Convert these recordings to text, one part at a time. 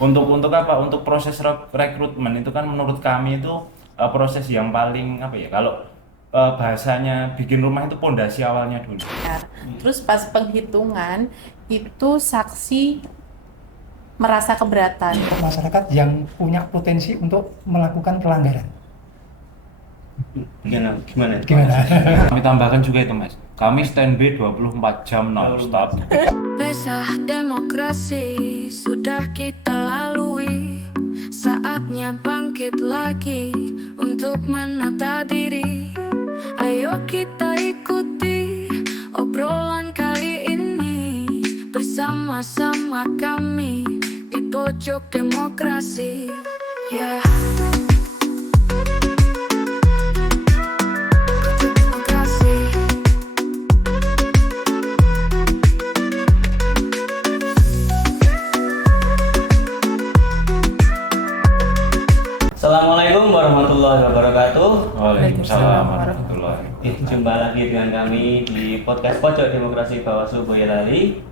Untuk apa? Untuk proses rekrutmen itu kan menurut kami itu proses yang paling apa ya? Kalau bahasanya bikin rumah itu pondasi awalnya dulu. Terus pas penghitungan itu saksi merasa keberatan. Masyarakat yang punya potensi untuk melakukan pelanggaran. Gimana? Kami tambahkan juga itu Mas. Kami standby 24 jam non-stop. Pesta demokrasi sudah kita lalui. Saatnya bangkit lagi untuk menata diri. Ayo kita ikuti obrolan kali ini. Bersama-sama kami di pojok demokrasi. Yeah. Assalamualaikum warahmatullahi wabarakatuh. Waalaikumsalam warahmatullahi wabarakatuh. Jumpa lagi dengan kami di podcast Pojok Demokrasi Bawaslu Boyolali.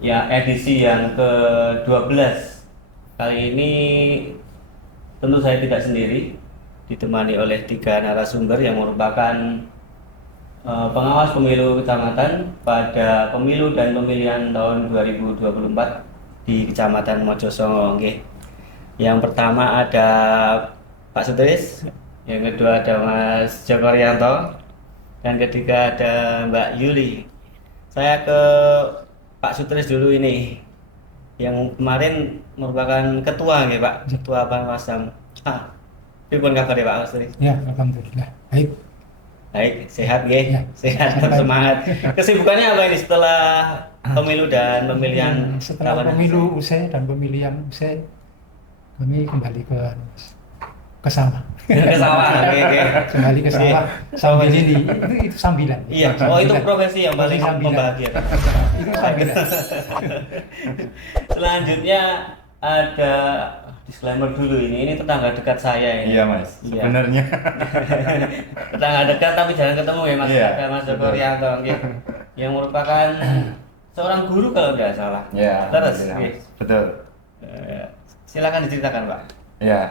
Ya, edisi yang ke-12. Kali ini tentu saya tidak sendiri, ditemani oleh 3 narasumber yang merupakan pengawas pemilu kecamatan pada pemilu dan pemilihan tahun 2024 di Kecamatan Mojosongo. Yang pertama ada Pak Sutris, yang kedua ada Mas Joko Rianto, dan ketiga ada Mbak Yuli. Saya ke Pak Sutris dulu ini, yang kemarin merupakan ketua ya Pak, ketua Panwasam. Pripun kabar ya Pak Sutris? Ya, alhamdulillah. Baik. Baik, sehat ya, Ya. sehat dan semangat. Kesibukannya apa ini setelah pemilu dan pemilihan? Setelah pemilu usai dan pemilihan usai, kami kembali ke sawah. Ke sawah, oke. Kembali ke sawah sambil ini. Itu sambilan. Iya, oh itu profesi yang paling Sambilan. membahagiakan. Itu sambilan. Selanjutnya ada disclaimer dulu ini tetangga dekat saya ini. Iya Mas, Iya. sebenarnya. Tetangga dekat tapi jarang ketemu ya Mas. Iya, Ada Mas Joko betul. Rianto nggih. Yang merupakan seorang guru kalau tidak salah. Ya, Terus, iya, nggih. betul. Silakan diceritakan Pak. Ya,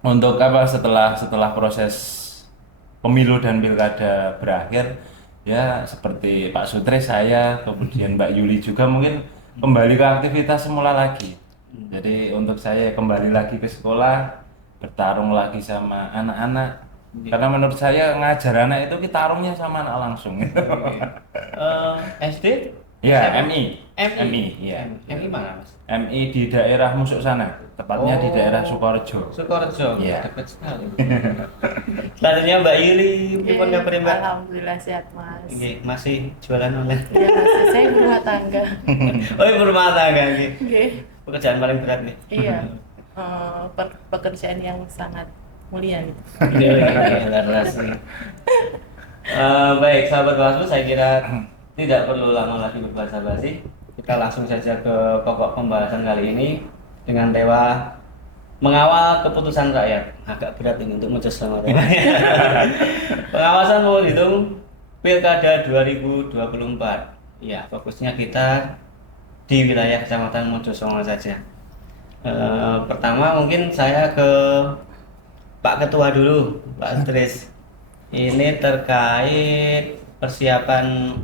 untuk setelah proses pemilu dan pilkada berakhir, ya seperti Pak Sutris, saya kemudian Mbak Yuli juga mungkin kembali ke aktivitas semula lagi. Jadi untuk saya kembali lagi ke sekolah, bertarung lagi sama anak-anak. Karena menurut saya ngajar anak itu kita tarungnya sama anak langsung. SD? Ya, SMA? MI. MI. Ya. MI mana Mas? MI di daerah Musuk sana, tepatnya di daerah Sukorejo. Sukorejo. Iya. Dekat sekali. Selanjutnya Mbak Yuli, pripun kabarnya Mbak? Alhamdulillah sehat Mas. Nggih, masih jualan online. Ya, masih saya berumah tangga. Oh, berumah tangga nggih. Nggih. Pekerjaan paling berat nih. Iya. Pekerjaan yang sangat mulia gitu. Iya, laras nih. Baik, sahabat Bawaslu, saya kira tidak perlu lama lagi berbahasa-basi. Kita langsung saja ke pokok pembahasan kali ini dengan tema mengawal keputusan rakyat. Agak berat ini untuk Mojosongo. Pengawasan hitung Pilkada 2024. Ya, fokusnya kita di wilayah Kecamatan Mojosongo saja. Pertama mungkin saya ke Pak Ketua dulu, Pak Sutris. Ini terkait persiapan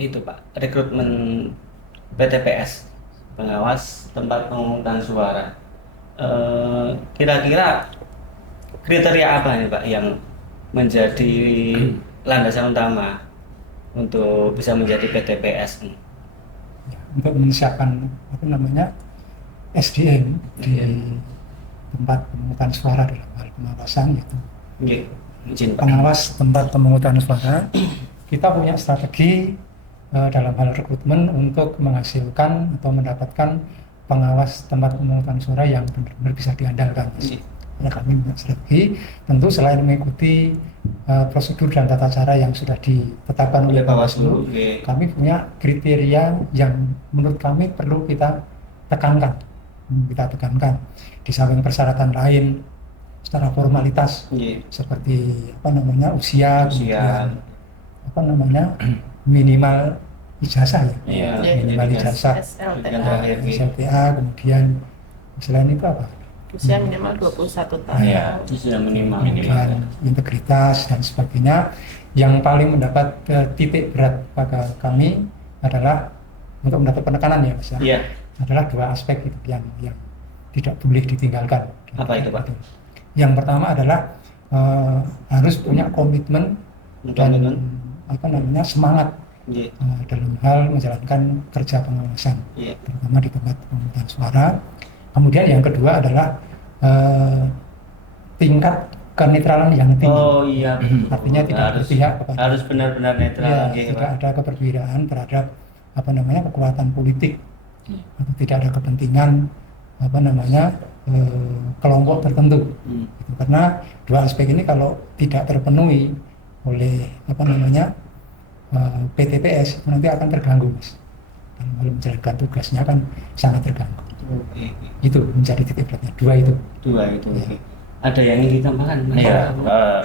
itu Pak, rekrutmen PTPS, pengawas tempat pemungutan suara. Kira-kira kriteria apa nih Pak yang menjadi landasan utama untuk bisa menjadi PTPS? Untuk menyiapkan SDM di tempat pemungutan suara dalam hal pengawasan itu. Nggih, izin Pak. Pengawas tempat pemungutan suara, kita punya strategi dalam hal rekrutmen untuk menghasilkan atau mendapatkan pengawas tempat pemungutan suara yang benar-benar bisa diandalkan. Ya, kami punya strategi, tentu selain mengikuti prosedur dan tata cara yang sudah ditetapkan oleh Bawaslu, kami punya kriteria yang menurut kami perlu kita tekankan. Di samping persyaratan lain secara formalitas, seperti usia, kemudian minimal ijazah ya, Iya. minimal ijazah, SLTA. SLTA, kemudian selain itu apa? Usia minimal 21 tahun. Iya. Itu sudah minimal. Kemudian integritas dan sebagainya. Yang paling mendapat titik berat pada kami adalah untuk mendapat penekanan ya Mas ya. Iya. Adalah dua aspek itu yang tidak boleh ditinggalkan. Apa itu, Pak? Yang pertama adalah harus punya komitmen dan semangat Iya. dalam hal menjalankan kerja pengawasan, Iya. terutama di tempat pemungutan suara. Kemudian yang kedua adalah tingkat kenetralan yang tinggi. Oh iya. Artinya tidak berpihak kepada harus benar-benar netral. ya, tidak ada keberpihakan terhadap kekuatan politik atau tidak ada kepentingan kelompok tertentu. Gitu. Karena dua aspek ini kalau tidak terpenuhi oleh PTPS itu nanti akan terganggu Mas. Dalam hal menjalankan tugasnya kan sangat terganggu. Oke. Itu menjadi titik beratnya dua itu. Dua itu. Oke. Ada yang ingin ditambahkan? Iya,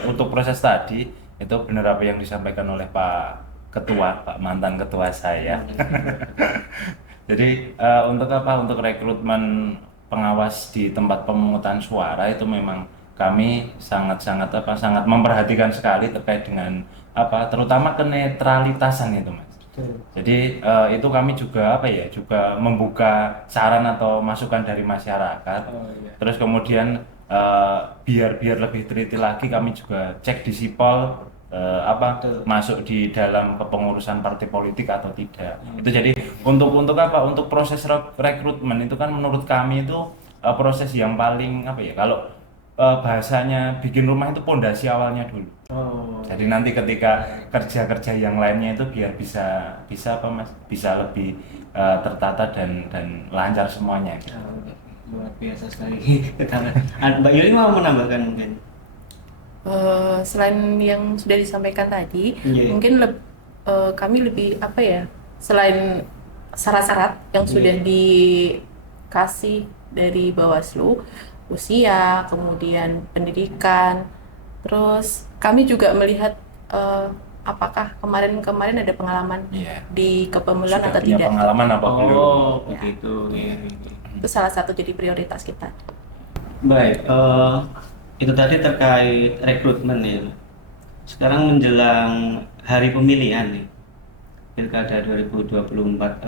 untuk proses tadi itu benar apa yang disampaikan oleh Pak Ketua, Pak mantan ketua saya. Jadi untuk Untuk rekrutmen pengawas di tempat pemungutan suara itu memang kami sangat memperhatikan sekali terkait dengan terutama kenetralitasan itu Mas. Jadi itu kami juga juga membuka saran atau masukan dari masyarakat. Terus kemudian biar lebih teliti lagi kami juga cek di Sipol masuk di dalam kepengurusan partai politik atau tidak. Itu jadi untuk proses rekrutmen itu kan menurut kami itu proses yang paling kalau bahasanya bikin rumah itu pondasi awalnya dulu. Jadi nanti ketika kerja yang lainnya itu biar bisa lebih tertata dan lancar semuanya. Luar biasa sekali. Mbak Yuli mau menambahkan mungkin? Selain yang sudah disampaikan tadi, Iya. mungkin kami lebih selain syarat-syarat yang sudah dikasih dari Bawaslu, usia, kemudian pendidikan, terus kami juga melihat apakah kemarin ada pengalaman di kepemiluan Sudah atau punya tidak. pengalaman apa belum? Oh, begitu. Itu salah satu jadi prioritas kita. Baik, itu tadi terkait rekrutmen ya. Sekarang menjelang hari pemilihan nih, Pilkada 2024,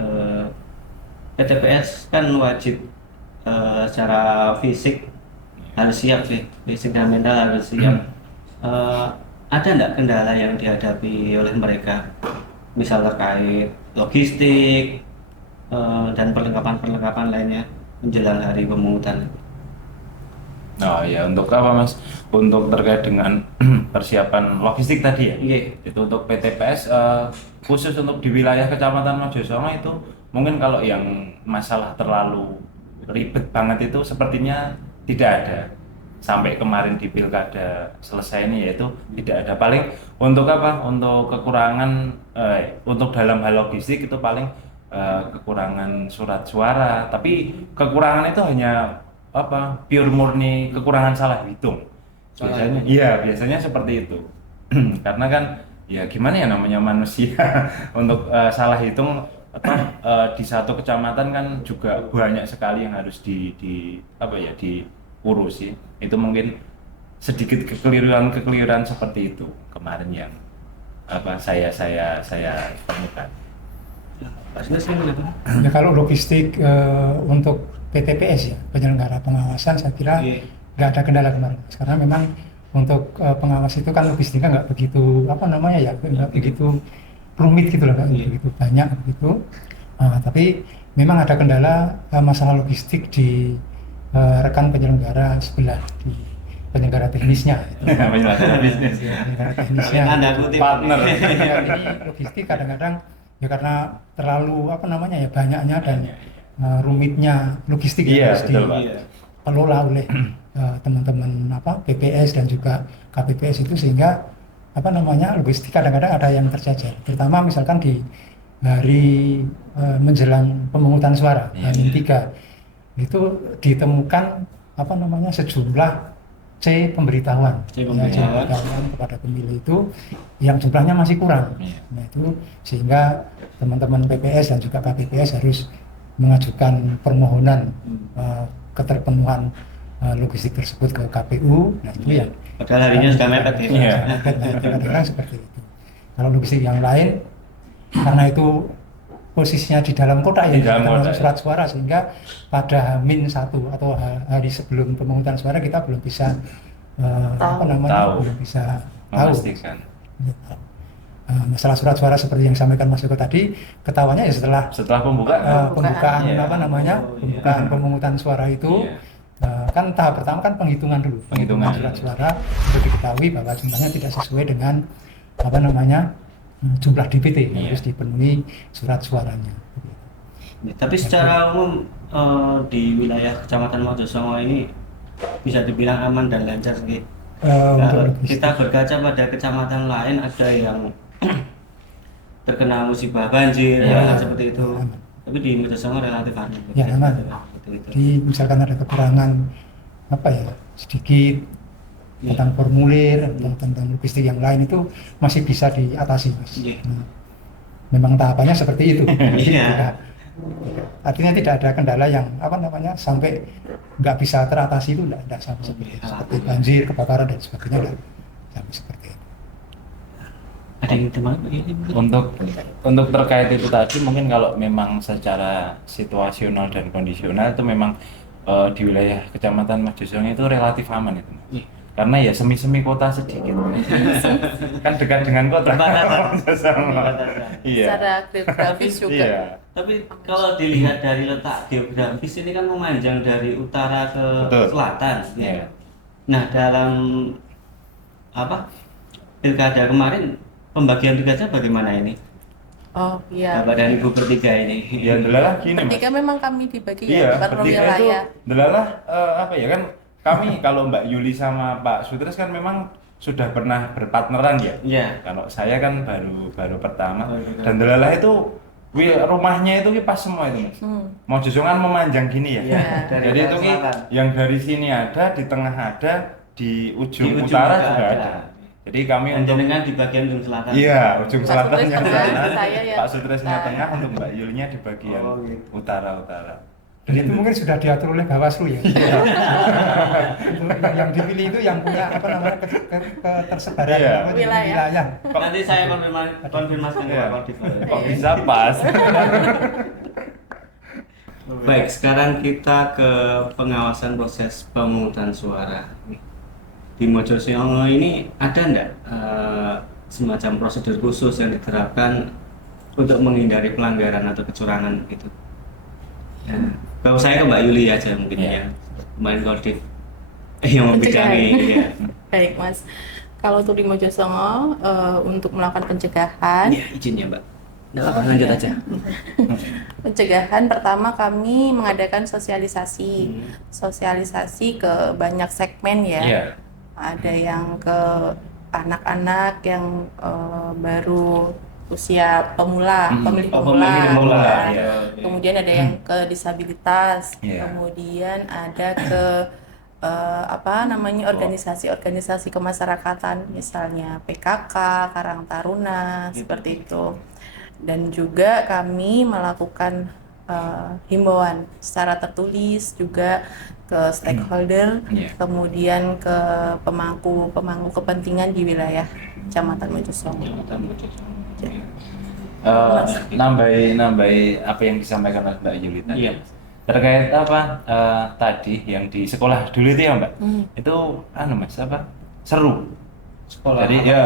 PTPS kan wajib secara fisik harus siap sih, fisik dan mental harus siap. Ada nggak kendala yang dihadapi oleh mereka, misal terkait logistik dan perlengkapan lainnya menjelang hari pemungutan? Oh ya, untuk Mas? Untuk terkait dengan persiapan logistik tadi ya? Iya. Itu untuk PTPS khusus untuk di wilayah Kecamatan Mojosongo itu mungkin kalau yang masalah terlalu ribet banget itu sepertinya tidak ada. Sampai kemarin di Pilkada selesai ini yaitu tidak ada. Paling untuk untuk kekurangan untuk dalam hal logistik itu paling kekurangan surat suara, tapi kekurangan itu hanya pure murni kekurangan salah hitung. Biasanya seperti itu. Karena kan ya gimana ya namanya manusia untuk salah hitung di satu kecamatan kan juga banyak sekali yang harus diurusi. Itu mungkin sedikit kekeliruan seperti itu kemarin yang saya temukan. Ya, kalau logistik untuk PTPS ya, penyelenggara pengawasan, saya kira nggak ada kendala kemarin. Karena memang untuk pengawas itu kan logistiknya nggak begitu nggak begitu rumit gitu loh, nggak begitu banyak begitu. Tapi memang ada kendala masalah logistik di rekan penyelenggara sebelah, di penyelenggara teknisnya. Penyelenggara bisnis. Penyelenggara teknisnya. Partner. Ini logistik kadang-kadang ya karena terlalu banyaknya dan rumitnya logistik yang harus dikelola oleh teman-teman PPS dan juga KPPS itu, sehingga logistik kadang-kadang ada yang tercecer, terutama misalkan di hari menjelang pemungutan suara H-3 itu ditemukan sejumlah C pemberitahuan. C Ya, pemberitahuan. kepada pemilih itu yang jumlahnya masih kurang. Iya. Nah itu sehingga teman-teman PPS dan juga KPPS harus mengajukan permohonan keterpenuhan logistik tersebut ke KPU. Nah itu yang Padahal harinya sudah mepet ya. Iya. kadang-kadang seperti itu. Kalau logistik yang lain karena itu posisinya di dalam kotak Di ya, dalam termasuk kotak. surat suara, sehingga pada H-1 atau hari sebelum pemungutan suara kita belum bisa Tahu. belum bisa tahu. Memastikan. Masalah surat suara seperti yang disampaikan Mas Joko tadi, ketahuannya ya setelah Setelah pembukaan. pembukaan Iya. pembukaan pemungutan suara itu. Iya. Kan tahap pertama kan penghitungan dulu, Penghitungan. surat suara untuk diketahui bahwa jumlahnya tidak sesuai dengan jumlah DPT yang Iya. harus dipenuhi surat suaranya. Tapi secara umum di wilayah Kecamatan Mojosongo ini bisa dibilang aman dan lancar sih. Untuk Kalau logistik. kita berkaca pada kecamatan lain ada yang terkena musibah banjir Iya. seperti itu. Aman. Tapi di Mojosongo relatif aman. Ya, aman. Seperti itu. Jadi misalkan ada kekurangan sedikit tentang formulir atau tentang logistik yang lain itu masih bisa diatasi, Mas. Iya. Nah, memang tahapannya seperti itu. Iya. Artinya tidak ada kendala yang sampai nggak bisa teratasi, itu tidak sampai seperti itu. Seperti banjir, kebakaran dan sebagainya tidak sampai seperti itu. Ada yang teman Untuk terkait itu tadi, mungkin kalau memang secara situasional dan kondisional itu memang di wilayah Kecamatan Mojosongo itu relatif aman itu, Mas. Iya. Karena ya semi kota sedikit. Kan dekat dengan kota. Iya. Secara geografis juga. Iya. Tapi kalau dilihat dari letak geografis ini kan memanjang dari utara ke Betul. selatan. Iya. Nah, dalam pilkada kemarin pembagian tugasnya bagaimana ini? Oh iya. Bapak dan Ibu bertiga ini. Ya delalah gini, Mas. Bertiga memang kami dibagi Iya, ya per bertiga itu wilayah. delalah kan kami kalau Mbak Yuli sama Pak Sutres kan memang sudah pernah berpartneran ya. Iya. Kalau saya kan baru pertama Oh, iya. dan delalah itu rumahnya itu pas semua itu, Mas. Mojosongo kan memanjang gini ya. Iya, dari Jadi itu selatan. yang dari sini ada, di tengah ada, di ujung Di ujung utara juga juga ada. ada. Jadi kami Dan untuk jenengan di bagian ujung selatan. iya, ujung Pak selatan Sutres yang tengah, sana, saya yang Pak Sutresnya utara. tengah, untuk Mbak Yulinya di bagian Oh, gitu. utara. Dan itu mungkin sudah diatur oleh Bawaslu ya. Iya. yang dipilih itu yang punya ketersebaran Iya. Wilayah. Nanti saya konfirmasikan ke Iya. Pak Kodim. Kok bisa pas? Baik, sekarang kita ke pengawasan proses pemungutan suara. Di Mojosongo ini ada enggak semacam prosedur khusus yang diterapkan untuk menghindari pelanggaran atau kecurangan gitu? Ya. Kalau saya ke Mbak Yuli aja mungkin Iya. ya, kemarin Kodim yang membidangi. Ya. Baik Mas. Kalau untuk di Mojosongo untuk melakukan pencegahan, Ya, izin ya Mbak. Nggak apa-apa, lanjut aja. pencegahan pertama kami mengadakan sosialisasi, sosialisasi ke banyak segmen ya. Iya. Ada yang ke anak-anak yang baru usia pemula, pemilih Oh, pemula, pemilih pemula, ya. iya. Kemudian ada yang ke disabilitas, Iya. kemudian ada ke organisasi-organisasi kemasyarakatan, misalnya PKK, Karang Taruna, seperti itu. Dan juga kami melakukan himbauan secara tertulis juga ke stakeholder, Iya. kemudian ke pemangku kepentingan di wilayah Kecamatan Mojosongo. Nambahi apa yang disampaikan oleh Mbak Yuli tadi. Iya. Terkait tadi yang di sekolah dulu itu ya Mbak, itu Mas seru. Sekolah Jadi apa? ya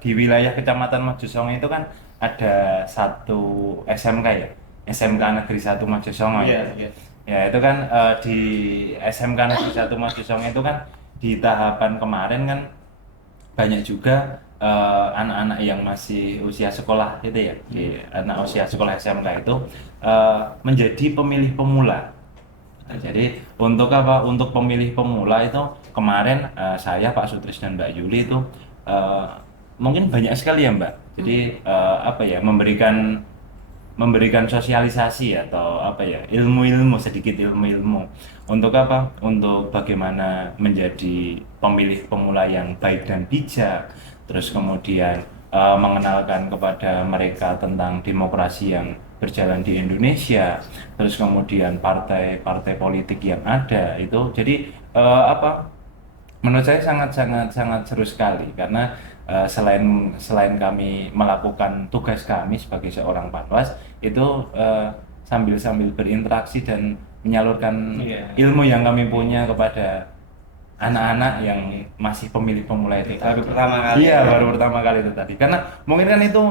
di wilayah Kecamatan Mojosongo itu kan ada satu SMK ya, SMK Negeri 1 Mojosongo Iya, ya. iya. Ya itu kan di SMK Negeri 1 Mojosongo itu kan di tahapan kemarin kan banyak juga anak-anak yang masih usia sekolah itu ya, di anak usia sekolah SMK itu menjadi pemilih pemula. Nah, jadi untuk Untuk pemilih pemula itu kemarin saya, Pak Sutris dan Mbak Yuli itu mungkin banyak sekali ya Mbak. Jadi memberikan memberikan sosialisasi atau apa ya, ilmu-ilmu, sedikit ilmu-ilmu untuk apa? Untuk bagaimana menjadi pemilih pemula yang baik dan bijak, terus kemudian mengenalkan kepada mereka tentang demokrasi yang berjalan di Indonesia, terus kemudian partai-partai politik yang ada itu. Jadi apa? Menurut saya sangat seru sekali karena selain kami melakukan tugas kami sebagai seorang panwas itu sambil berinteraksi dan menyalurkan ilmu yang kami punya kepada anak-anak yang masih pemilih pemula itu baru tadi. pertama kali. Iya, baru pertama kali itu tadi. Karena mungkin kan itu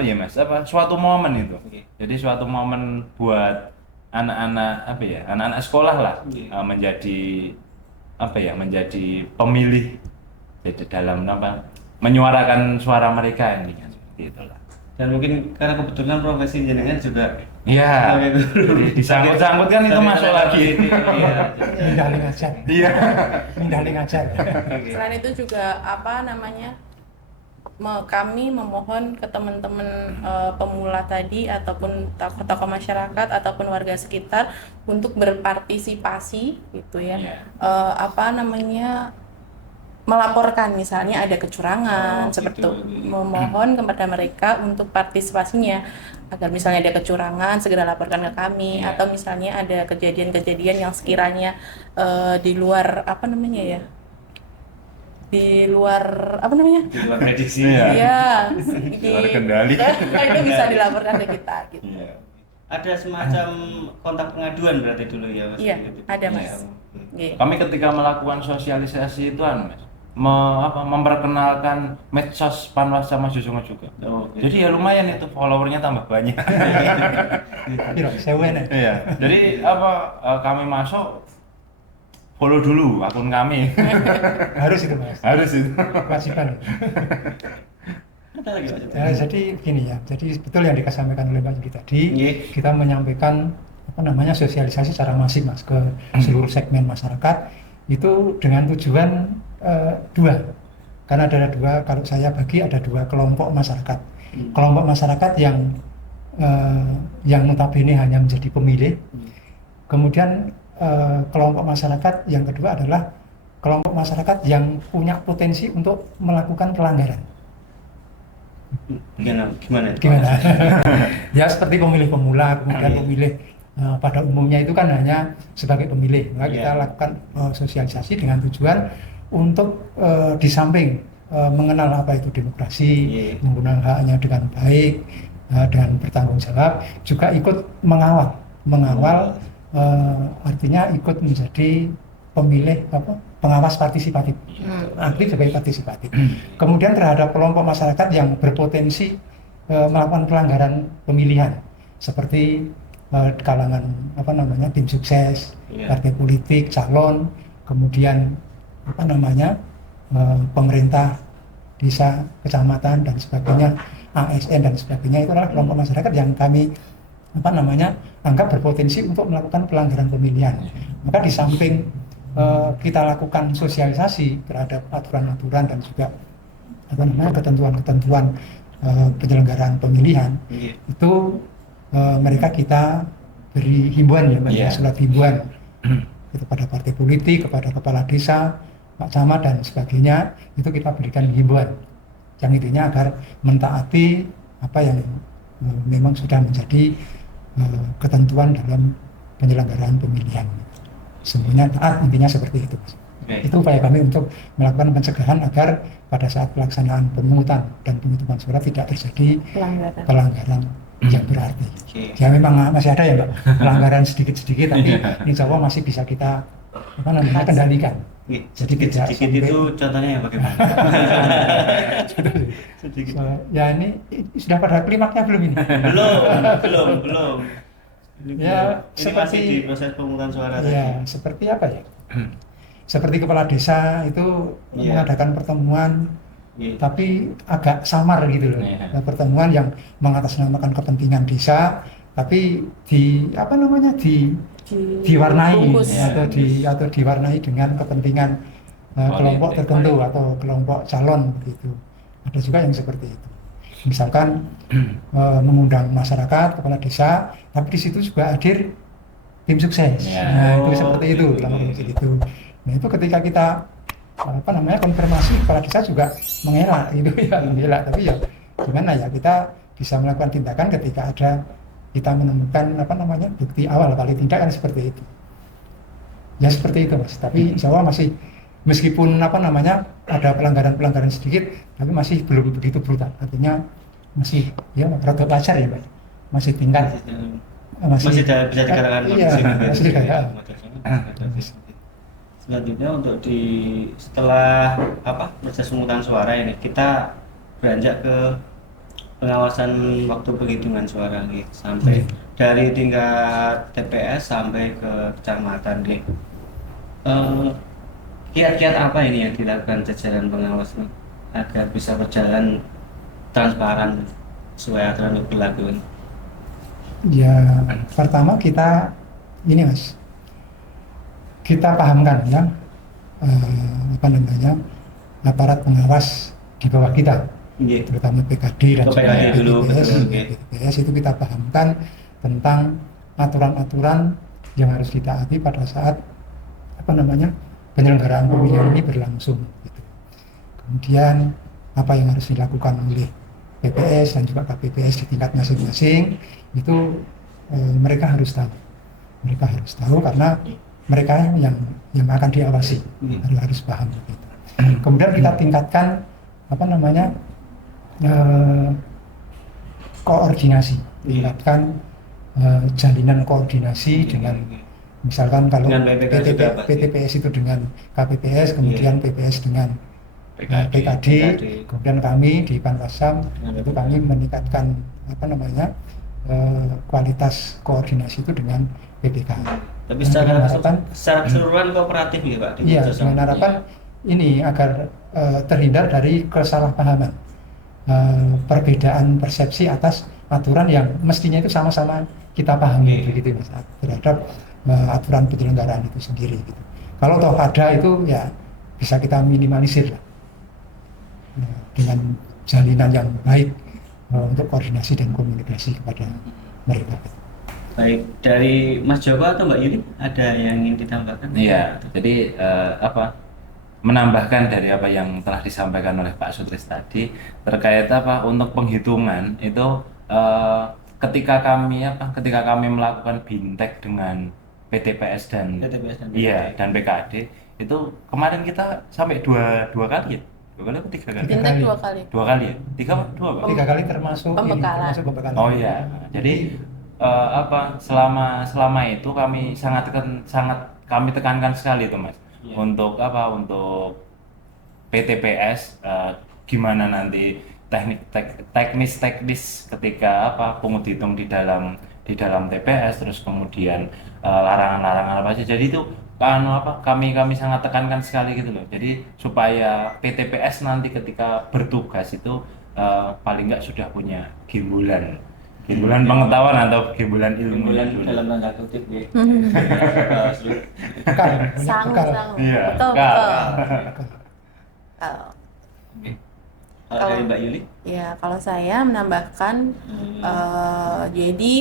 ya Mas, apa suatu momen itu. Jadi suatu momen buat anak-anak apa ya, anak-anak sekolah lah menjadi apa ya, menjadi pemilih jadi dalam apa menyuarakan suara mereka ini kan seperti itulah. Dan mungkin karena kebetulan profesi jenengan juga Iya. Jadi disangkut-sangkut kan itu masuk lagi. Iya. Ninggalin aja. Iya. Ninggalin aja. Selain itu juga apa namanya, kami memohon ke teman-teman pemula tadi ataupun tokoh-tokoh masyarakat ataupun warga sekitar untuk berpartisipasi gitu ya. Apa namanya, melaporkan misalnya ada kecurangan, seperti itu. Memohon kepada mereka untuk partisipasinya agar misalnya ada kecurangan segera laporkan ke kami, atau misalnya ada kejadian-kejadian yang sekiranya di luar apa namanya ya, di luar apa namanya, Di luar prediksi. iya, Di luar kendali. itu bisa dilaporkan ke kita gitu. Ada semacam kontak pengaduan berarti dulu ya Mas? Iya, Gitu. ada Mas. Iya. Iya. Kami ketika melakukan sosialisasi itu Mas, memperkenalkan medsos Panwas sama Jusongo juga. Jadi ya lumayan itu followernya tambah banyak. Piro, 1000 nek. Iya. Jadi apa kami masuk follow dulu akun kami. Harus itu Mas. Harus itu. Kewajiban. Ada lagi Mas? Jadi gini ya, jadi betul yang disampaikan oleh Pak Yuli tadi, kita menyampaikan apa namanya sosialisasi secara masif Mas ke seluruh segmen masyarakat itu dengan tujuan dua, karena ada dua, kalau saya bagi ada dua kelompok masyarakat. Kelompok masyarakat yang notabene hanya menjadi pemilih, kemudian kelompok masyarakat yang kedua adalah kelompok masyarakat yang punya potensi untuk melakukan pelanggaran. Gimana? Ya seperti pemilih pemula, kemudian pemilih pada umumnya itu kan hanya sebagai pemilih. Maka kita lakukan sosialisasi dengan tujuan untuk di samping mengenal apa itu demokrasi, menggunakan haknya dengan baik dan bertanggung jawab, juga ikut mengawal artinya ikut menjadi pemilih pengawas partisipatif, aktif sebagai partisipatif. Kemudian terhadap kelompok masyarakat yang berpotensi melakukan pelanggaran pemilihan, seperti kalangan apa namanya tim sukses, partai politik, calon, kemudian apa namanya pemerintah desa, kecamatan dan sebagainya, ASN dan sebagainya, itu adalah kelompok masyarakat yang kami apa namanya anggap berpotensi untuk melakukan pelanggaran pemilihan. Maka di samping kita lakukan sosialisasi terhadap aturan-aturan dan juga apa namanya ketentuan-ketentuan penyelenggaraan pemilihan, itu mereka kita beri himbauan ya, surat himbauan kepada partai politik, kepada kepala desa, Pak Camat dan sebagainya, itu kita berikan himbauan yang intinya agar mentaati apa yang memang sudah menjadi ketentuan dalam penyelenggaraan pemilihan. Semuanya taat, intinya seperti itu. Itu upaya kami untuk melakukan pencegahan agar pada saat pelaksanaan pemungutan dan penghitungan suara tidak terjadi pelanggaran yang berarti. Ya memang masih ada ya Mbak, pelanggaran sedikit-sedikit, tapi insya Allah masih bisa kita apa namanya kendalikan. Jadi sedikit itu contohnya yang bagaimana? Sedikit. Ya ini sudah pada klimaknya belum ini? Belum. Ya ini seperti masih di proses pemungutan suara ya, tadi. seperti apa ya? Seperti kepala desa itu mengadakan pertemuan, tapi agak samar gitu loh. Pertemuan yang mengatasnamakan kepentingan desa, tapi apa namanya diwarnai atau diwarnai dengan kepentingan kelompok tertentu atau kelompok calon begitu. Ada juga yang seperti itu. Misalkan mengundang masyarakat, kepala desa, tapi di situ juga hadir tim sukses. Ya. Nah, itu Oh, seperti itu, gitu. dalam kondisi itu. Nah, itu ketika kita konfirmasi, kepala desa juga mengelak gitu ya, mengelak. Tapi ya gimana ya, kita bisa melakukan tindakan ketika kita menemukan bukti awal, paling tidak kan seperti itu. Ya seperti itu Mas. Tapi insya Allah masih, meskipun ada pelanggaran sedikit, tapi masih belum begitu brutal. Artinya masih ya rada pacar ya Pak. Masih tingkat Masih bisa dikatakan iya, masih ya. Selanjutnya untuk setelah proses pemungutan suara ini, kita beranjak ke pengawasan waktu penghitungan suara nih, sampai dari tingkat TPS sampai ke kecamatan nih. Kiat-kiat apa ini yang dilakukan jajaran pengawas nih agar bisa berjalan transparan sesuai aturan yang berlaku? Ya pertama kita Mas, kita pahamkan ya aparat pengawas di bawah kita, Iya. terutama PKD dan Oh, PKD dulu, BPS. betul, oke. BPS itu kita pahamkan tentang aturan-aturan yang harus ditaati pada saat penyelenggaraan pemilihan ini berlangsung gitu. Kemudian apa yang harus dilakukan oleh PPS dan juga KPPS di tingkat masing-masing itu mereka harus tahu karena mereka yang akan diawasi harus paham gitu. Kemudian kita tingkatkan koordinasi, tingkatkan jalinan koordinasi dengan, misalkan kalau Dengan PPK PTPS itu dengan KPPS, kemudian PPS dengan PKD, kemudian kami di Panwasam itu kami meningkatkan kualitas koordinasi itu dengan PPK. Tapi Dengan secara keseluruhan kooperatif ya Pak? Iya, dengan harapan ini agar terhindar dari kesalahpahaman, perbedaan persepsi atas aturan yang mestinya itu sama-sama kita pahami begitu Mas, terhadap aturan penyelenggaraan itu sendiri gitu. Kalau toh ada itu ya bisa kita minimalisir lah, dengan jalinan yang baik untuk koordinasi dan komunikasi kepada mereka. Baik, dari Mas Joko atau Mbak Yuli ada yang ingin ditambahkan? Iya, jadi menambahkan dari apa yang telah disampaikan oleh Pak Sutris tadi terkait untuk penghitungan itu, ketika kami melakukan bintek dengan PTPS dan PKD itu kemarin kita sampai dua kali ya? 2 kali atau 3 kali? Bintek 2 kali. 2 kali ya? 2 Pak? 3 kali termasuk Pembekalan. pembekalan. Oh iya, jadi selama itu kami sangat kami tekankan sekali itu Mas, untuk PTPS, gimana nanti teknis ketika pungut hitung di dalam TPS, terus kemudian larangan-larangan apa aja. Jadi itu kami sangat tekankan sekali gitu loh. Jadi supaya PTPS nanti ketika bertugas itu paling nggak sudah punya gimbulan pengetahuan atau gimbulan ilmu dalam tanda kutip ya. Sangu. Iya, Betul. Kalau dari Mbak Yuli? Ya, kalau saya menambahkan, jadi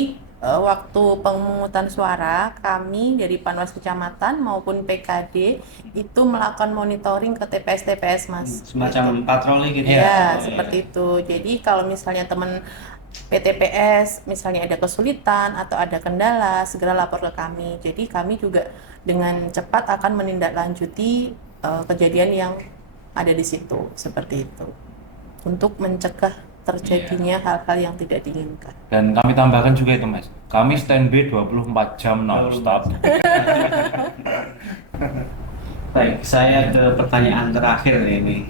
waktu pemungutan suara kami dari Panwas Kecamatan maupun PKD itu melakukan monitoring ke TPS Mas. Semacam patroli gitu Ya, seperti itu. Jadi kalau misalnya teman PTPS misalnya ada kesulitan atau ada kendala, segera lapor ke kami. Jadi kami juga dengan cepat akan menindaklanjuti kejadian yang ada di situ, seperti itu, untuk mencegah terjadinya hal-hal yang tidak diinginkan. Dan kami tambahkan juga itu Mas, kami standby 24 jam non-stop. Baik, saya ke pertanyaan terakhir ini.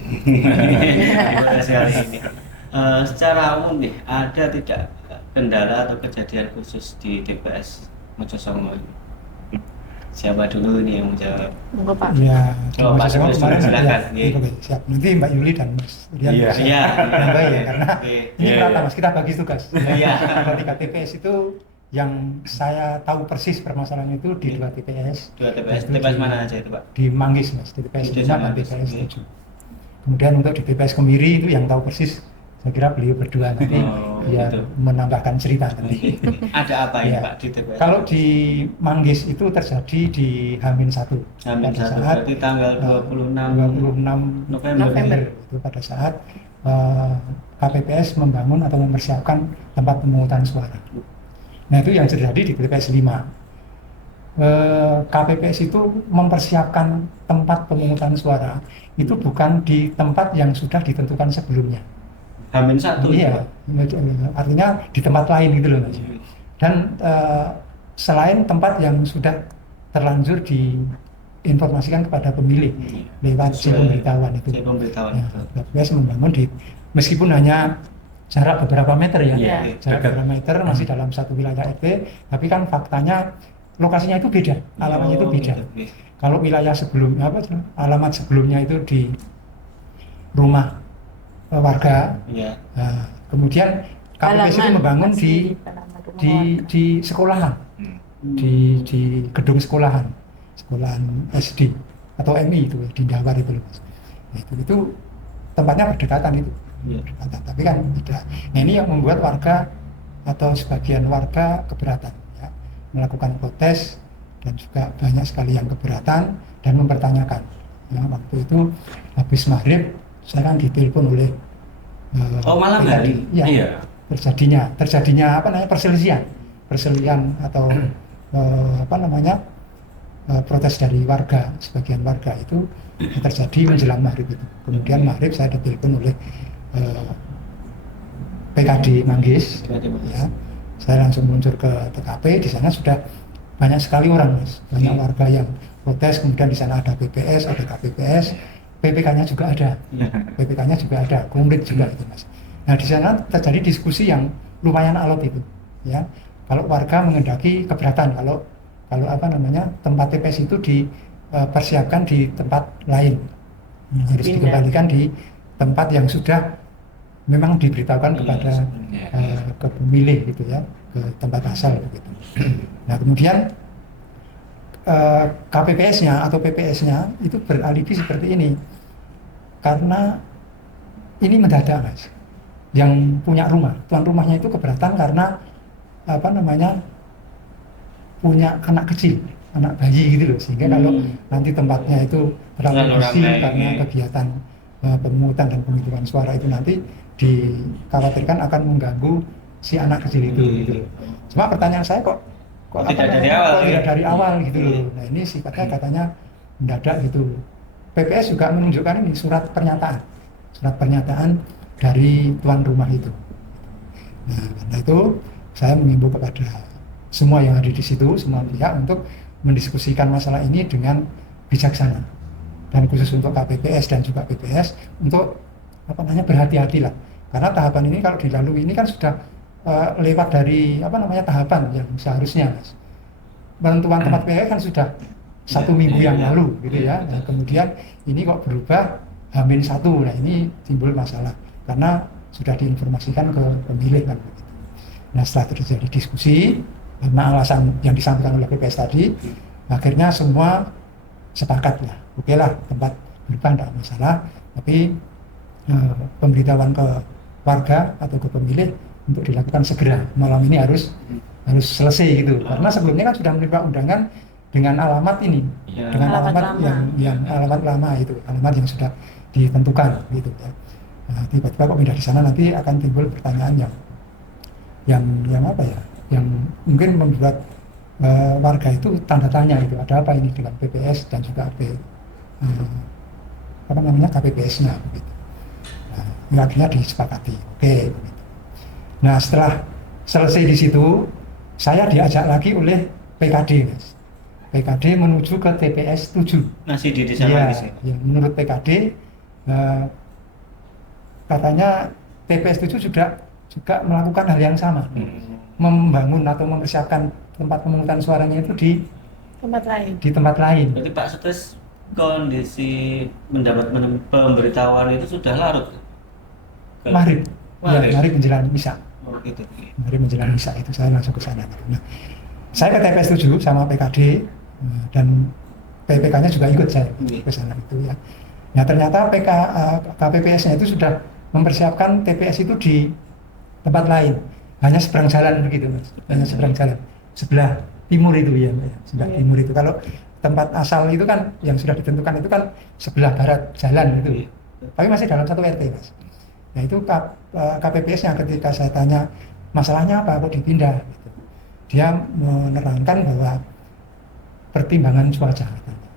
Secara umum nih, ada tidak kendala atau kejadian khusus di TPS Mojosongo ini? Siapa dulu nih yang menjawab? Monggo Pak. Ya, Pak Sutris, silakan. Oke, siap. Nanti Mbak Yuli dan Mas Rian Iya. bisa Iya. menambah ya, karena ini Iya, merata iya. Mas, kita bagi tugas. Iya. Kalau di KTPS itu yang saya tahu persis permasalahan itu di 2 TPS. Dua TPS, Yaitu TPS di- mana aja itu Pak? Di Manggis Mas, di TPS Di 5 dan Manggis, TPS oke. 7. Kemudian untuk di TPS Kemiri itu yang tahu persis saya kira beliau berdua nanti biar gitu. menambahkan cerita tadi. Ada apa ini Ya. Pak di TPS? Kalau di Manggis itu terjadi di H-1 Hamin pada 1 saat berarti tanggal 26 26 November. itu pada saat KPPS membangun atau mempersiapkan tempat pemungutan suara. Nah itu yang terjadi di TPS 5. KPPS itu mempersiapkan tempat pemungutan suara itu bukan di tempat yang sudah ditentukan sebelumnya. Hamin 1 Iya, artinya di tempat lain gitu loh Mas. Dan selain tempat yang sudah terlanjur diinformasikan kepada pemilih lewat si pemberitahuan itu. Pemberitahuan Ya, itu. KPPS membangun di meskipun hanya jarak beberapa meter ya, Iya, jarak beberapa meter masih dalam satu wilayah RT, tapi kan faktanya lokasinya itu beda, alamatnya itu beda. Gitu. Kalau wilayah sebelumnya alamat sebelumnya itu di rumah warga, Iya. nah, kemudian KPPS itu membangun di sekolahan, di gedung sekolahan SD atau MI itu di Dawar itu loh Mas. Nah, itu tempatnya berdekatan itu. Iya. Berdekatan. Tapi kan tidak. Nah ini yang membuat warga atau sebagian warga keberatan ya, melakukan protes dan juga banyak sekali yang keberatan dan mempertanyakan. Ya, waktu itu habis maghrib saya kan ditelepon oleh Oh, malam hari? Ya, Iya. terjadinya apa namanya perselisihan atau protes dari warga, sebagian warga itu terjadi menjelang maghrib itu. Kemudian maghrib saya ditelepon oleh PKD Manggis, ya. Saya langsung meluncur ke TKP. Di sana sudah banyak sekali orang, Mas. Banyak warga yang protes. Kemudian di sana ada PPS, ada KPPS, PPK-nya juga ada, PPK-nya juga ada, komplit juga itu, Mas. Nah di sana terjadi diskusi yang lumayan alot itu, ya. Kalau warga mengendaki keberatan, kalau tempat TPS itu dipersiapkan di tempat lain, harus dikembalikan di tempat yang sudah memang diberitahukan kepada ke pemilih gitu ya, ke tempat asal begitu. Nah kemudian KPPS-nya atau PPS-nya itu beralibi seperti ini karena ini mendadak, Mas. Yang punya rumah, tuan rumahnya itu keberatan karena punya anak kecil, anak bayi gitu loh, sehingga kalau nanti tempatnya itu terlalu bersih karena kegiatan pemungutan dan penghitungan suara itu nanti dikhawatirkan akan mengganggu si anak kecil itu gitu loh. Cuma pertanyaan saya kok tidak dari awal gitu loh. Nah ini sifatnya katanya mendadak gitu. PPS juga menunjukkan ini surat pernyataan dari tuan rumah itu. Nah karena itu saya mengimbau kepada semua yang ada di situ, semua pihak untuk mendiskusikan masalah ini dengan bijaksana, dan khusus untuk KPPS dan juga PPS untuk berhati-hatilah, karena tahapan ini kalau dilalui ini kan sudah lewat dari tahapan yang seharusnya, Mas. Penentuan tempat PPS kan sudah 1 minggu yang lalu gitu ya. Nah, kemudian ini kok berubah H-1, nah ini timbul masalah karena sudah diinformasikan ke pemilih kan begitu. Nah setelah terjadi diskusi karena alasan yang disampaikan oleh PPS tadi, akhirnya semua sepakat lah, oke lah tempat berubah tidak masalah, tapi pemberitahuan ke warga atau ke pemilih untuk dilakukan segera, malam ini harus selesai gitu, karena sebelumnya kan sudah menerima undangan dengan alamat ini, dengan alamat yang alamat lama itu, alamat yang sudah ditentukan gitu ya. Nah, tiba-tiba kok pindah di sana, nanti akan timbul pertanyaan yang mungkin membuat warga itu tanda tanya itu, ada apa ini dengan PPS dan juga KPPS-nya begitu. Nah, akhirnya disepakati, oke. Begitu. Nah setelah selesai di situ, saya diajak lagi oleh PKD, Mas. PKD menuju ke TPS 7. Masih di desa Manggis ya? Menurut PKD katanya TPS 7 juga melakukan hal yang sama, membangun atau mempersiapkan tempat pemungutan suaranya itu di tempat lain. Berarti Pak Sutres kondisi mendapat pemberitahuan itu sudah larut? Maghrib menjelang misa. Oh, gitu. Maghrib menjelang misa itu saya langsung ke sana. Nah, saya ke TPS 7 sama PKD dan PPK-nya juga ikut saya ke sana itu ya. Nah ternyata KPPS-nya itu sudah mempersiapkan TPS itu di tempat lain, hanya seberang jalan begitu Mas, hanya seberang jalan, sebelah timur itu ya, sebelah timur itu. Kalau tempat asal itu kan yang sudah ditentukan itu kan sebelah barat jalan itu, tapi masih dalam satu RT Mas. Nah itu KPPS-nya ketika saya tanya masalahnya apa kok dipindah, gitu. Dia menerangkan bahwa pertimbangan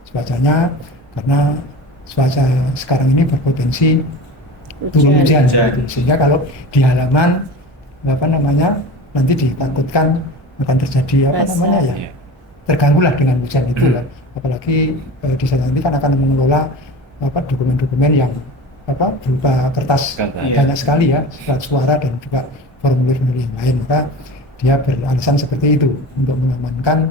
cuacanya karena cuaca sekarang ini berpotensi turun hujan, gitu. Sehingga kalau di halaman nanti ditakutkan akan terjadi terganggulah dengan hujan itu lah. Apalagi di sana nanti kan akan mengelola dokumen-dokumen yang berupa kertas banyak sekali ya, surat suara dan juga formulir-formulir yang lain. Maka dia beralasan seperti itu untuk mengamankan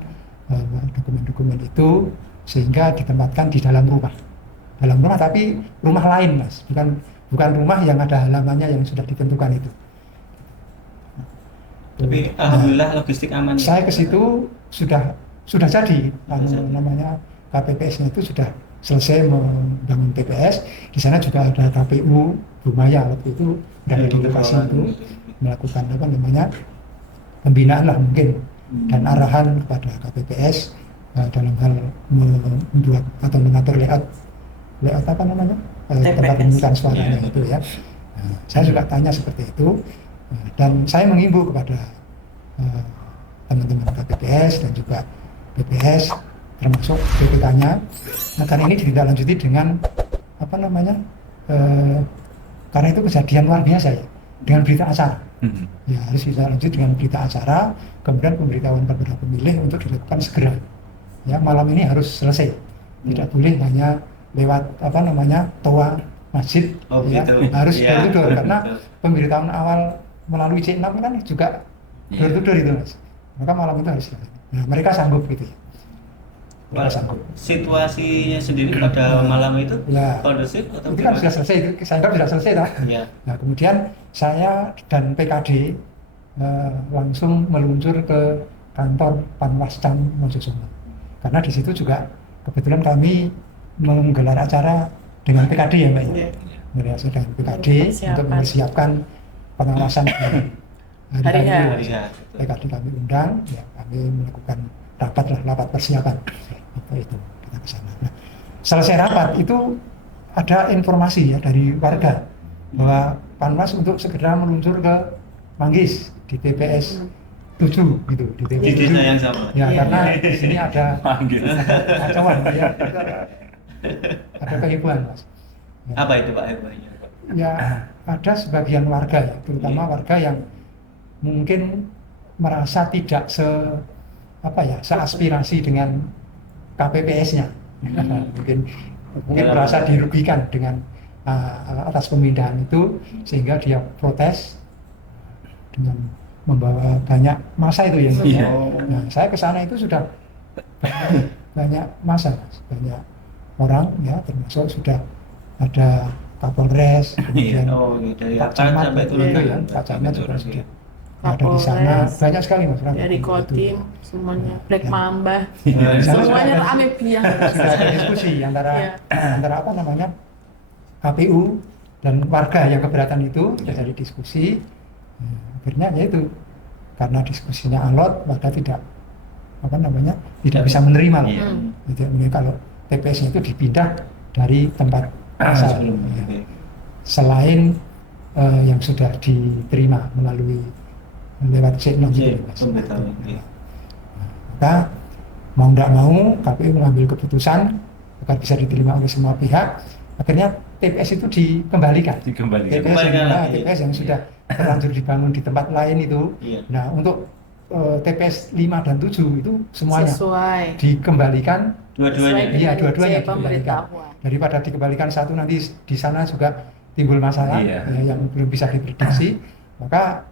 dokumen-dokumen itu sehingga ditempatkan di dalam rumah tapi rumah lain Mas, bukan rumah yang ada halamannya yang sudah ditentukan itu. Tapi alhamdulillah logistik aman. Saya ke situ sudah jadi namanya KPPS-nya itu sudah selesai membangun TPS. Di sana juga ada KPU Bumaya waktu itu berada di lokasi itu melakukan pembinaan lah mungkin dan arahan kepada KPPS dalam hal membuat atau mengatur layout tempat pemungutan suaranya itu ya. Nah, saya juga tanya seperti itu dan saya menghimbau kepada teman-teman KPPS dan juga BPS termasuk BPK-nya agar ini ditindaklanjuti dengan karena itu kejadian luar biasa ya, dengan berita acara. Ya harus ditindaklanjuti dengan berita acara, kemudian pemberitahuan kepada pemilih untuk dilakukan segera. Ya malam ini harus selesai, tidak boleh hanya lewat toa masjid, harus door-to-door karena pemberitahuan awal melalui C6 kan juga door-to-door itu Mas. Maka malam itu harus selesai. Nah mereka sanggup gitu ya. Situasinya sendiri pada malam itu kondusif atau itu kan sudah selesai, saya anggap sudah selesai lah. Nah kemudian saya dan PKD langsung meluncur ke kantor Panwascam Mojosongo karena di situ juga kebetulan kami menggelar acara dengan PKD ya Mbak ya, berhasil dengan PKD untuk mempersiapkan pengawasan hari PKD kami undang ya, kami melakukan rapat persiapan itu kita ke sana. Nah, selesai rapat itu ada informasi ya dari warga bahwa Panwas untuk segera meluncur ke Manggis di TPS 7 gitu di TPS 7 yang sama. Ya karena di sini ada kacauan ya, ada kehebohan Mas. Ya. Apa itu Pak hebohnya? Ya ada sebagian warga ya, terutama warga yang mungkin merasa tidak seaspirasi dengan KPPS-nya. Mungkin merasa dirugikan dengan atas pemindahan itu sehingga dia protes dengan membawa banyak massa itu ya. Nah, saya ke sana itu sudah banyak massa, banyak orang ya, termasuk sudah ada Kapolres, kemudian Pak Camat Pak Camat juga sudah ada di sana, banyak sekali Mas. Dari Kodim, semuanya, Black Mamba, semuanya semuanya rame biang. Sudah ada diskusi antara KPU dan warga yang keberatan itu, jadi diskusi. Akhirnya yaitu karena diskusinya alot, maka tidak bisa menerima lah. Jadi kalau TPS itu dipindah dari tempat asal, selain yang sudah diterima melalui lewat C6 gitu. Maka mau tidak mau KPU mengambil keputusan agar bisa diterima oleh semua pihak. Akhirnya TPS itu dikembalikan. TPS yang sudah terlanjur dibangun di tempat lain itu. Nah untuk TPS 5 dan 7 itu semuanya dikembalikan. Dua-duanya. Iya, dua-duanya dikembalikan. Daripada dikembalikan satu nanti di sana juga timbul masalah yang belum bisa diprediksi, maka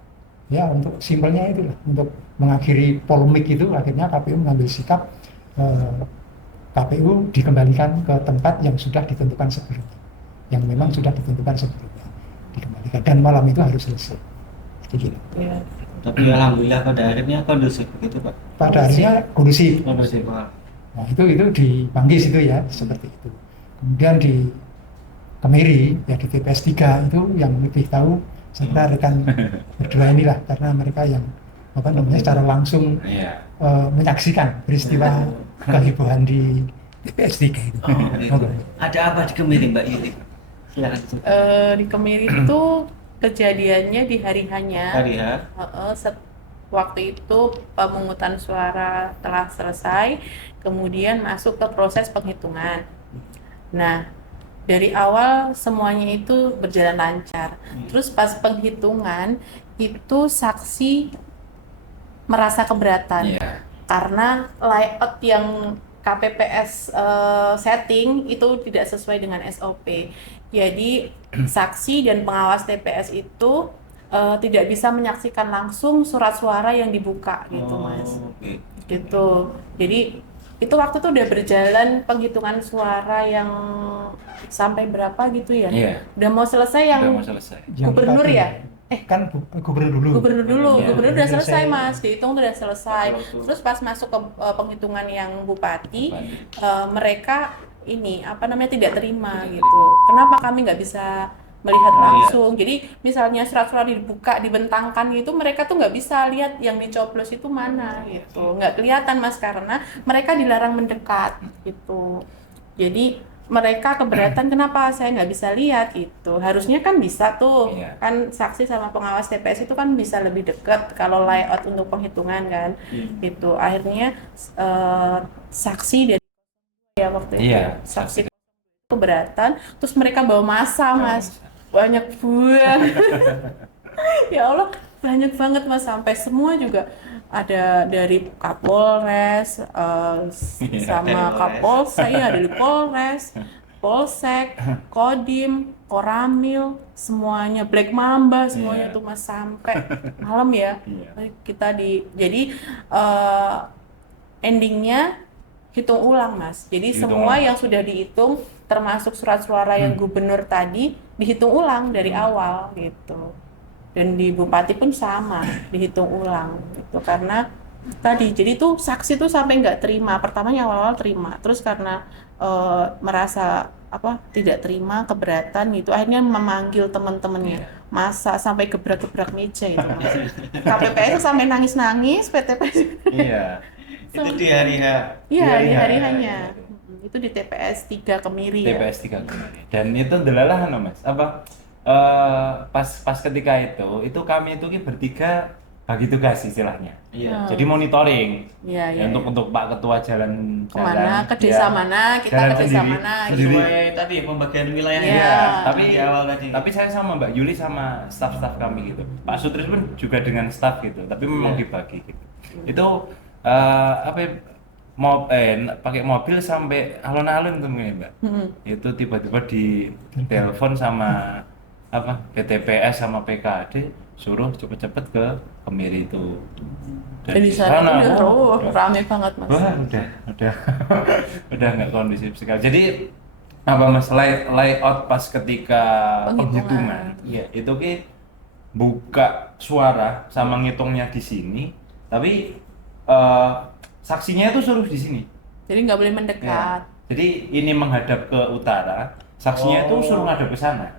ya untuk simpelnya itulah, untuk mengakhiri polemik itu akhirnya KPU mengambil sikap KPU dikembalikan ke tempat yang sudah ditentukan sebelumnya, yang memang sudah ditentukan sebelumnya dikembalikan, dan malam itu harus selesai. Gitu. Ya. Tapi alhamdulillah pada akhirnya kondusif begitu Pak. Pada akhirnya kondusif. Pak. Nah itu di Manggis itu ya seperti itu. Kemudian di Kemiri ya di TPS 3 itu yang lebih tahu saya kira rekan berdua inilah, karena mereka yang apa namanya secara langsung Iya. menyaksikan peristiwa kehebohan di TPS 3 itu. Oh, gitu. Ada apa di Kemiri Mbak Yuli? Silakan. Di Kemiri itu kejadiannya di hari hanya. Hari ya. Waktu itu pemungutan suara telah selesai, kemudian masuk ke proses penghitungan. Nah, dari awal semuanya itu berjalan lancar. Terus pas penghitungan itu saksi merasa keberatan Iya. karena layout yang KPPS setting itu tidak sesuai dengan SOP. Jadi saksi dan pengawas TPS itu tidak bisa menyaksikan langsung surat suara yang dibuka gitu, Mas. Oke. Gitu. Jadi itu waktu itu udah berjalan penghitungan suara yang sampai berapa gitu ya? Iya. Udah mau selesai yang Udah mau selesai. Yang gubernur tadi, ya? kan gubernur dulu. Gubernur dulu, Iya. gubernur udah selesai Selesai. Mas, dihitung udah selesai. Betul. Terus pas masuk ke penghitungan yang bupati, mereka ini apa namanya tidak terima gitu. Kenapa kami nggak bisa melihat langsung? Jadi misalnya surat-surat dibuka, dibentangkan gitu, mereka tuh nggak bisa lihat yang dicoblos itu mana gitu, nggak kelihatan Mas karena mereka dilarang mendekat gitu. Jadi mereka keberatan kenapa saya nggak bisa lihat gitu. Harusnya kan bisa tuh, Iya. kan saksi sama pengawas TPS itu kan bisa lebih dekat kalau layout untuk penghitungan kan. Gitu. Akhirnya saksi dari ya waktu itu Iya, saksi saksi. keberatan, terus mereka bawa masa Mas, banyak banget. Ya Allah, banyak banget Mas, sampai semua juga ada dari Kapolres sama Kapolsek, ya dari Polres, Polsek, Kodim, Koramil, semuanya Black Mamba, semuanya Iya. tuh Mas sampai malam ya. Iya. Kita jadi endingnya hitung ulang Mas. Jadi Hitung semua ulang. yang sudah dihitung termasuk surat suara yang gubernur tadi dihitung ulang dari awal gitu. Dan di bupati pun sama, dihitung ulang gitu. Karena tadi jadi tuh saksi tuh sampai nggak terima. Pertamanya awal-awal terima, terus karena merasa apa tidak terima, keberatan gitu, akhirnya memanggil teman-temannya, masa sampai gebrak-gebrak meja itu Mas. KPPS sampai nangis-nangis, PTPS Iya. Itu di hari H. iya Iya, di iya, hari iya, hanya iya. itu di TPS 3 Kemiri ya. TPS 3 Kemiri. Dan itu delalah Mas. Apa pas ketika itu kami itu bertiga bagi tugas istilahnya. Iya. Jadi monitoring. Iya, Ya, iya. untuk Pak Ketua jalan Kemana, ke desa mana, kita jalan ke desa sendiri. mana gitu. Sendiri. Sesuai tadi pembagian wilayahnya. Iya. Tapi Di awal tadi. Tapi saya sama Mbak Yuli sama staf-staf kami gitu. Pak Sutris pun juga dengan staf gitu. Tapi memang dibagi gitu. Itu apa ya, mau pakai mobil sampai alun-alun tuh mungkin Mbak. Itu tiba-tiba di telepon sama apa PTPS sama PKD suruh cepet-cepet ke Kemiri itu. Dan di sana udah wah, rame banget Mas. wah, udah udah nggak kondusif sekali. Jadi apa Mas layout pas ketika Penghitungan. penghitungan, iya itu ki buka suara sama ngitungnya di sini, tapi saksinya itu suruh di sini. Jadi nggak boleh Ya. mendekat. Jadi ini menghadap ke utara, saksinya itu suruh ngadep ke sana.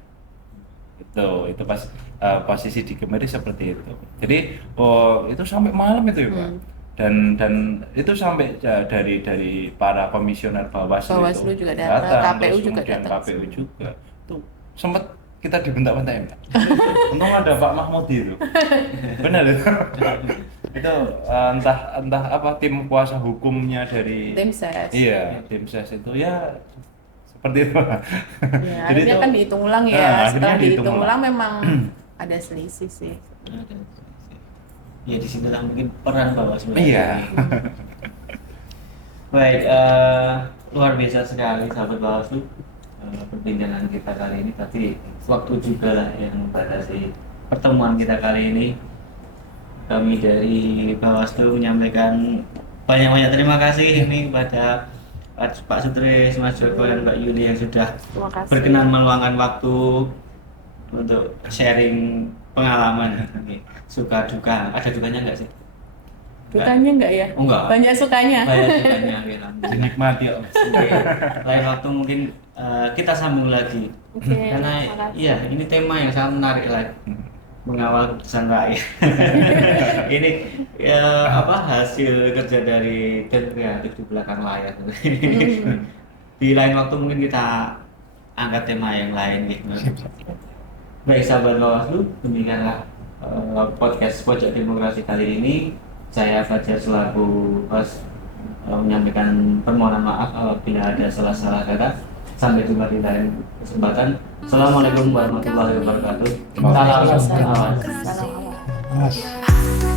Itu pas posisi di Kemiri seperti itu. Jadi itu sampai malam itu ya Pak. Dan itu sampai dari para komisioner Bawaslu Bawaslu itu juga datang, KPU terus juga kemudian datang. KPU juga. Itu sempat kita dibentak-bentak ya Mbak. Untung ada Pak Mahmudi itu. Benar itu. Itu entah apa tim kuasa hukumnya dari Tim ses. Iya, tim ses itu ya seperti itu. Ya, Jadi akhirnya itu- kan dihitung ulang ya. Nah, akhirnya Setelah dihitung dihitung ulang. ulang memang ada selisih sih. Ya di sinilah mungkin peran Bawaslu. Iya. Baik, luar biasa sekali sahabat Bawaslu. Perbincangan kita kali ini tadi waktu juga lah yang membatasi pertemuan kita kali ini. Kami dari Bawaslu menyampaikan banyak-banyak terima kasih ini kepada Pak Sutris, Mas Joko dan Mbak Yuli yang sudah Terima kasih. berkenan meluangkan waktu untuk sharing pengalaman. Suka duka, ada dukanya nggak sih? Dukanya enggak ya? Oh, enggak. Banyak sukanya. Banyak dukanya, gitu. Dinikmati ya. Oke. Lain waktu mungkin kita sambung lagi. Oke, Karena makasih. iya ini tema yang sangat menarik lagi, mengawal keputusan rakyat. Ini hasil kerja dari tim kreatif di belakang layar. Di lain waktu mungkin kita angkat tema yang lain nih. Baik sahabat Bawaslu, demikianlah podcast Pojok Demokrasi kali ini. Saya Fajar selaku host menyampaikan permohonan maaf apabila ada salah-salah kata. Sampai jumpa di lain kesempatan. Assalamualaikum warahmatullahi wabarakatuh. Salam. Salam. Mas.